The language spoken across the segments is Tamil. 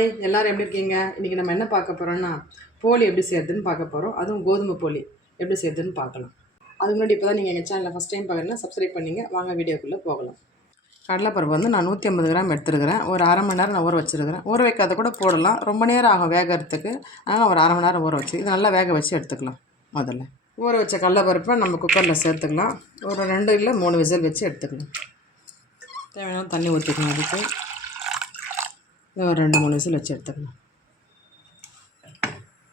எல்லாரும் எப்படி இருக்கீங்க? இன்றைக்கி நம்ம என்ன பார்க்க போகிறோம்னா போலி எப்படி செய்யறதுன்னு பார்க்க போகிறோம். அதுவும் கோதுமை போலி எப்படி செய்யறதுன்னு பார்க்கலாம். அதுக்கு முன்னாடி இப்போ தான் நீங்கள் எங்கள் சேனலில் ஃபஸ்ட் டைம் பார்க்குறீங்கன்னா சப்ஸ்கிரைப் பண்ணிங்க. வாங்க வீடியோக்குள்ளே போகலாம். கடலைப்பருப்பு வந்து நான் 150 கிராம் எடுத்துருக்கிறேன். ஒரு அரை மணி நேரம் நான் ஊற வச்சுருக்கிறேன். ஊற வைக்காத கூட போடலாம், ரொம்ப நேரம் ஆகும் வேகிறதுக்கு. ஆனால் ஒரு அரை மணி நேரம் ஊற வச்சு இது நல்லா வேக வச்சு எடுத்துக்கலாம். முதல்ல ஊற வச்ச கடலைப்பருப்பை நம்ம குக்கரில் சேர்த்துக்கலாம். ஒரு 2 இல்லை 3 விசில் வச்சு எடுத்துக்கலாம். தேவையான தண்ணி ஊற்றிக்கணும். அதுக்கு ஒரு 2-3 விசில் வச்சு எடுத்துக்கலாம்.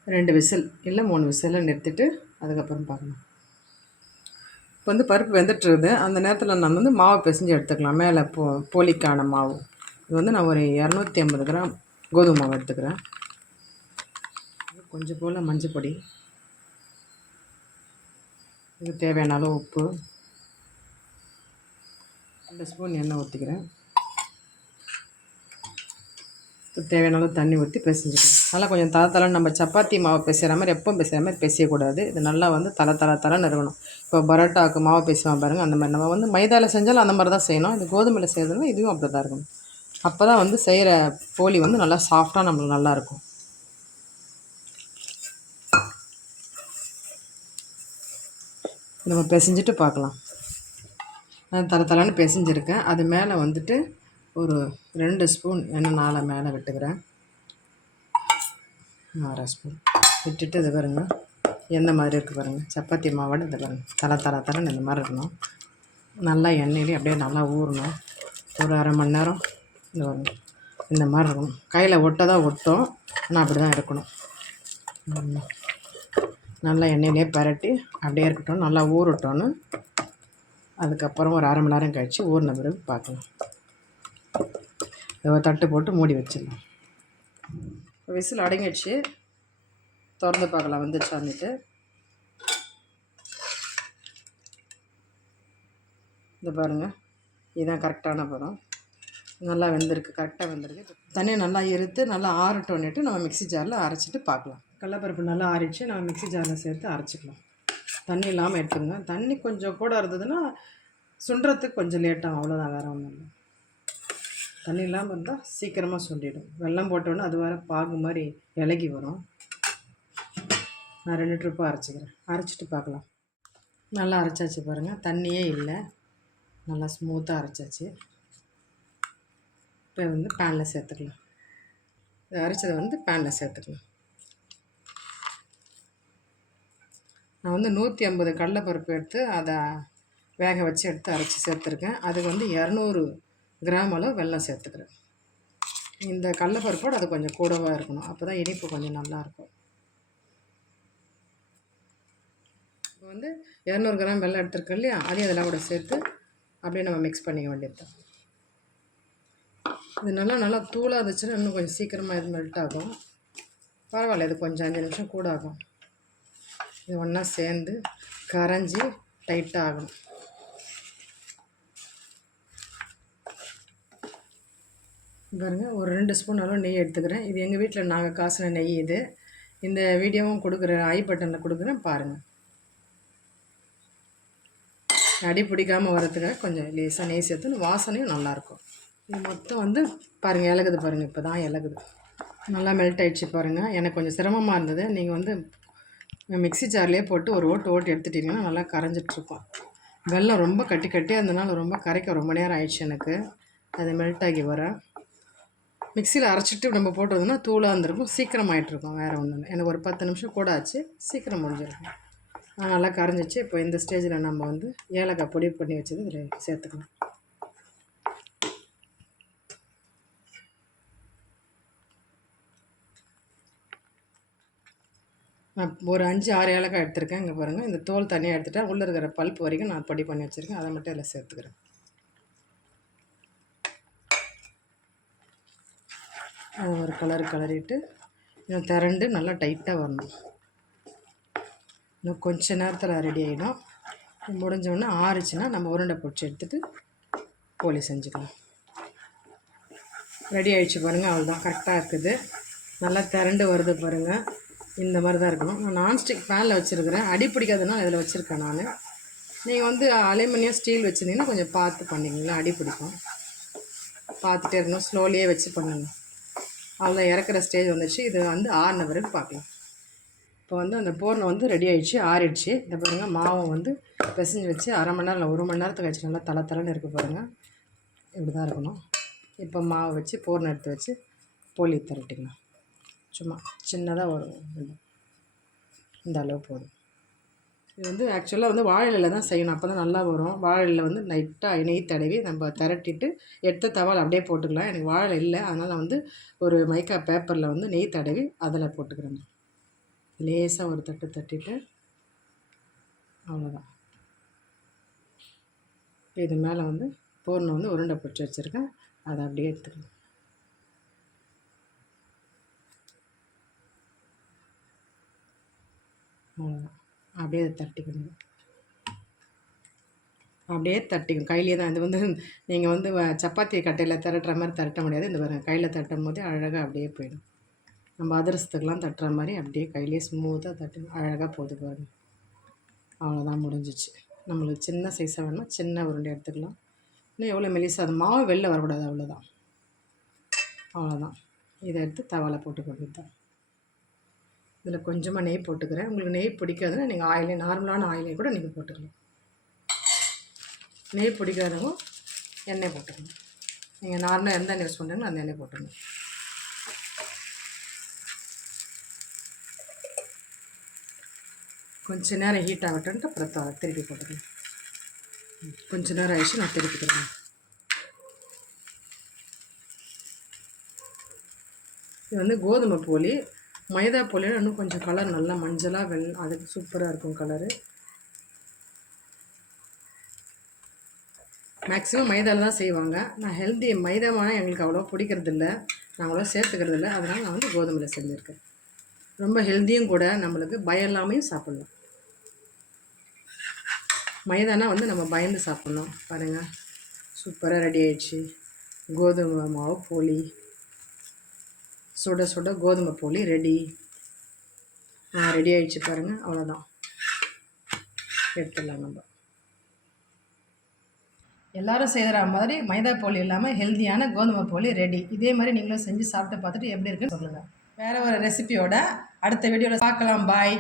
2 விசில் இல்லை 3 விசிலில் நிறுத்திட்டு அதுக்கப்புறம் பார்க்கலாம். இப்போ வந்து பருப்பு வெந்துட்டுருக்குது. அந்த நேரத்தில் நம்ம வந்து மாவு பிசைஞ்சு எடுத்துக்கலாம். மேலே போலிக்கான மாவு இது வந்து நான் ஒரு 250 கிராம் கோதுமை மாவு எடுத்துக்கிறேன். கொஞ்சம் போல் மஞ்சள் பொடி, இது தேவையான அளவு உப்பு, 2 ஸ்பூன் எண்ணெய் ஊற்றிக்கிறேன். தேவையான அளவு தண்ணி ஊற்றி பிசைஞ்சிக்கலாம். நல்லா கொஞ்சம் தலை நம்ம சப்பாத்தி மாவு பிசைகிற மாதிரி எப்பவும் பிசைகிற மாதிரி பிசையக்கூடாது. இது நல்லா வந்து தலைன்னு இருக்கணும். இப்போ பரோட்டாவுக்கு மாவு பிசைவான் பாருங்கள், அந்த மாதிரி நம்ம வந்து மைதாவில் செஞ்சாலும் அந்த மாதிரி தான் செய்யணும். இது கோதுமையில் செய்யறதுனா இதுவும் அப்படி தான் இருக்கணும். அப்போ தான் வந்து செய்கிற போலி வந்து நல்லா சாஃப்டாக நம்மளுக்கு நல்லாயிருக்கும். நம்ம பிசைஞ்சிட்டு பார்க்கலாம். நான் தலைன்னு பிசைஞ்சிருக்கேன். அது மேலே வந்துட்டு ஒரு 2 ஸ்பூன் எண்ணெய் நாளை மேலே விட்டுக்கிறேன். 1/2 ஸ்பூன் விட்டுட்டு இது பாருங்கள் எந்த மாதிரி இருக்குது பாருங்கள். சப்பாத்தி மாவோட இது பாருங்கள் தலைன்னு இந்த மாதிரி இருக்கணும். நல்லா எண்ணெயிலே அப்படியே நல்லா ஊறணும். ஒரு அரை மணி நேரம் இது வரும். இந்த மாதிரி இருக்கணும். கையில் ஒட்டும், ஆனால் அப்படி தான் இருக்கணும். நல்லா எண்ணெயிலே பரட்டி அப்படியே இருக்கட்டும். நல்லா ஊறட்டோன்னு அதுக்கப்புறம் ஒரு அரை மணி நேரம் கழித்து ஊறின பிறகு பார்க்கலாம். தட்டு போட்டு மூடி வச்சிடலாம். விசில் அடங்கிடுச்சு. திறந்து பார்க்கலாம் வந்துச்சான்னுட்டு. இது பாருங்கள், இதுதான் கரெக்டான பதம். நல்லா வெந்திருக்கு, கரெக்டாக வெந்திருக்கு. தண்ணியை நல்லா இருத்து நல்லா ஆறட்டோன்னுட்டு நம்ம மிக்ஸி ஜாரில் அரைச்சிட்டு பார்க்கலாம். கடலைப்பருப்பு நல்லா ஆறிடுச்சு. நம்ம மிக்ஸி ஜாரில் சேர்த்து அரைச்சிக்கலாம். தண்ணி இல்லாமல் எடுத்துங்க. தண்ணி கொஞ்சம் கூட இருந்ததுன்னா சுண்டுறதுக்கு கொஞ்சம் லேட்டாகும், அவ்வளோதான், வேறு ஒன்றும் இல்லை. தண்ணி இல்லாமல் இருந்தால் சீக்கிரமாக சுண்டிடும். வெல்லம் போட்டோன்னே அது வேறு பாகு மாதிரி இலகி வரும். நான் 2 ட்ரிப்பாக அரைச்சிக்கிறேன். அரைச்சிட்டு பார்க்கலாம். நல்லா அரைச்சாச்சு பாருங்கள், தண்ணியே இல்லை, நல்லா ஸ்மூத்தாக அரைச்சாச்சு. இப்போ வந்து பேனில் சேர்த்துக்கலாம். அரைச்சதை வந்து பேனில் சேர்த்துக்கலாம். நான் வந்து 150 கடலைப்பருப்பு எடுத்து அதை வேக வச்சு எடுத்து அரைச்சி சேர்த்துருக்கேன். அதுக்கு வந்து 200 கிராம் அளவு வெல்லம் சேர்த்துக்கிறேன். இந்த கடலைப்பருப்போடு அது கொஞ்சம் கூடவாக இருக்கணும், அப்போ தான் இனிப்பு கொஞ்சம் நல்லாயிருக்கும். இப்போ வந்து 200 கிராம் வெல்லம் எடுத்துருக்கோம் இல்லையா, அதையும் அதெல்லாம் கூட சேர்த்து அப்படியே நம்ம மிக்ஸ் பண்ணிக்க வேண்டியது தான். இது நல்லா தூளாக இருந்துச்சுன்னா இன்னும் கொஞ்சம் சீக்கிரமாக இது மெல்ட் ஆகும். பரவாயில்ல, இது கொஞ்சம் 5 நிமிஷம் கூட ஆகும். இது ஒன்றா சேர்ந்து கரைஞ்சி டைட்டாக ஆகணும். பாருங்கள், ஒரு 2 ஸ்பூன் அளவு நெய் எடுத்துக்கிறேன். இது எங்கள் வீட்டில் நாங்கள் காசின நெய் இது. இந்த வீடியோவும் கொடுக்குறேன், ஐ பட்டனில் கொடுக்குறேன் பாருங்கள். அடி பிடிக்காமல் வரதுக்காக கொஞ்சம் லேசாக நெய் சேர்த்து வாசனையும் நல்லாயிருக்கும். இது மொத்தம் வந்து பாருங்கள் இலகுது பாருங்கள். இப்போ தான் இலகுது, நல்லா மெல்ட் ஆகிடுச்சு பாருங்கள். எனக்கு கொஞ்சம் சிரமமாக இருந்தது. நீங்கள் வந்து மிக்ஸி ஜார்லேயே போட்டு ஒரு ஓட்டு எடுத்துட்டிங்கன்னா நல்லா கரைஞ்சிட்ருக்கும். வெல்லம் ரொம்ப கட்டியாக இருந்தனால ரொம்ப கரைக்க ரொம்ப நேரம் ஆயிடுச்சு எனக்கு. அது மெல்ட் ஆகி வர மிக்சியில் அரைச்சிட்டு நம்ம போட்டுறதுன்னா தூளாக இருந்திருக்கும், சீக்கிரம் ஆகிட்ருக்கும். வேறு ஒன்றும் இல்லை, எனக்கு ஒரு 10 நிமிஷம் கூட ஆச்சு, சீக்கிரம் முடிஞ்சிருக்கும். நல்லா கரைஞ்சிச்சு. இப்போ இந்த ஸ்டேஜில் நம்ம வந்து ஏலக்காய் பொடி பண்ணி வச்சது இதில் சேர்த்துக்கலாம். நான் ஒரு 5-6 ஏலக்காய் எடுத்துருக்கேன். இங்கே பாருங்கள், இந்த தோல் தனியாக எடுத்துகிட்டேன். உள்ளே இருக்கிற பல்ப் வரைக்கும் நான் பொடி பண்ணி வச்சுருக்கேன். அதை மட்டும் இதில் சேர்த்துக்கிறேன். அது ஒரு கலரிட்டு இன்னும் திரண்டு நல்லா டைட்டாக வரணும். இன்னும் கொஞ்ச நேரத்தில் ரெடி ஆகிடும். முடிஞ்சோடனே ஆறிச்சுன்னா நம்ம உருண்டை பிடிச்சி எடுத்துகிட்டு போலி செஞ்சுக்கலாம். ரெடி ஆகிடுச்சு பாருங்கள், அவ்வளோதான், கரெக்டாக இருக்குது. நல்லா திரண்டு வருது பாருங்கள். இந்த மாதிரி தான் இருக்கணும். நான் நான்ஸ்டிக் பேனில் வச்சுருக்கிறேன். அடி பிடிக்காதுன்னா இதில் வச்சுருக்கேன் நான். நீங்கள் வந்து அலுமினியம் ஸ்டீல் வச்சுருந்தீங்கன்னா கொஞ்சம் பார்த்து பண்ணிங்களா, அடி பிடிக்கும். பார்த்துட்டே இருக்கணும், ஸ்லோலியே வச்சு பண்ணுங்க. அதில் இறக்குற ஸ்டேஜ் வந்துச்சு. இது வந்து ஆறின பிறகு பார்க்கலாம். இப்போ வந்து அந்த பூர்ணம் வந்து ரெடி ஆகிடுச்சு, ஆறிடுச்சு. இந்த பாருங்கள் மாவை வந்து பிசைஞ்சு வச்சு அரை மணி நேரம் இல்லை 1 மணி நேரத்துக்கு வச்சு நல்லா தலை இருக்க பாருங்கள். இப்படி தான் இருக்கணும். இப்போ மாவை வச்சு பூர்ணம் எடுத்து வச்சு போலி திரட்டிக்கலாம். சும்மா சின்னதாக ஒரு இந்த அளவு போதும். இது வந்து ஆக்சுவலாக வந்து வாழையில் தான் செய்யணும், அப்போ தான் நல்லா வரும். வாழையில் வந்து லைட்டாக நெய் தடவி நம்ம திரட்டிட்டு எடுத்த தவால் அப்படியே போட்டுக்கலாம். எனக்கு வாழை இல்லை, அதனால் வந்து ஒரு மைக்கா பேப்பரில் வந்து நெய் தடவி அதில் போட்டுக்கிறேன். லேசாக ஒரு தட்டு தட்டிட்டு அவ்வளோதான். இது மேலே வந்து பூர்ணம் வந்து உருண்டை பிடிச்சி வச்சுருக்கேன், அதை அப்படியே எடுத்துக்கலாம். அவ்வளோதான். அப்படியே அதை தட்டிக்கணும். அப்படியே தட்டிக்கும் கையிலே தான். இது வந்து நீங்கள் வந்து சப்பாத்தி கட்டையில் திரட்டுற மாதிரி திரட்ட முடியாது. இந்த பாருங்கள், கையில் தட்டும் போதே அழகாக அப்படியே போயிடும். நம்ம அதிரசத்துக்கெலாம் தட்டுற மாதிரி அப்படியே கையிலே ஸ்மூத்தாக தட்டு அழகாக போகுது பாருங்கள். அவ்வளோதான், முடிஞ்சிச்சு. நம்மளுக்கு சின்ன சைஸாக வேணும்னா சின்ன உருண்டை எடுத்துக்கலாம். இன்னும் எவ்வளோ மெலிசாக அது மாவு வெளில வரக்கூடாது, அவ்வளோதான். அவ்வளோதான். இதை எடுத்து தவாலை போட்டுக்கிறது தான். இதில் கொஞ்சமாக நெய் போட்டுக்கிறேன். உங்களுக்கு நெய் பிடிக்காதுன்னா நீங்கள் ஆயிலே, நார்மலான ஆயிலே கூட நீங்கள் போட்டுக்கலாம். நெய் பிடிக்காதவங்க எண்ணெய் போட்டுக்கணும். நீங்கள் நார்மலாக எந்த எண்ணெய் யூஸ் பண்ணுறீங்களோ அந்த எண்ணெய் போட்டுக்கணும். கொஞ்சம் நேரம் ஹீட் ஆகட்டுன்ட்டு அப்புறம் திருப்பி போட்டுக்கணும். கொஞ்சம் நேரம் ஆயிடுச்சு, நான் திருப்பிக்கிறேன். இது வந்து கோதுமை போலி. மைதா போலியோட இன்னும் கொஞ்சம் கலர் நல்லா மஞ்சளாக அதுக்கு சூப்பராக இருக்கும் கலரு. மேக்ஸிமம் மைதாவில் தான் செய்வாங்க. நான் ஹெல்த்தி மைதாவான எங்களுக்கு அவ்வளோ பிடிக்கிறதில்ல, நான் அவ்வளோ சேர்த்துக்கிறது இல்லை. அதனால் நான் வந்து கோதுமையில் செஞ்சுருக்கேன். ரொம்ப ஹெல்த்தியும் கூட, நம்மளுக்கு பயம் இல்லாமையும் சாப்பிட்லாம். மைதானா வந்து நம்ம பயந்து சாப்பிட்ணும். பாருங்கள், சூப்பராக ரெடி ஆயிடுச்சு. கோதுமை மாவு போலி, சுட சுட கோதுமை போலி ரெடி. ரெடி ஆகிடுச்சு பாருங்கள். அவ்வளோதான், எடுத்துடலாம். நம்ம எல்லோரும் செய்கிற மாதிரி மைதா போலி இல்லாமல் ஹெல்த்தியான கோதுமை போலி ரெடி. இதே மாதிரி நீங்களும் செஞ்சு சாப்பிட்டு பார்த்துட்டு எப்படி இருக்குன்னு சொல்லுங்கள். வேறு ஒரு ரெசிபியோட அடுத்த வீடியோவில் பார்க்கலாம். பாய்.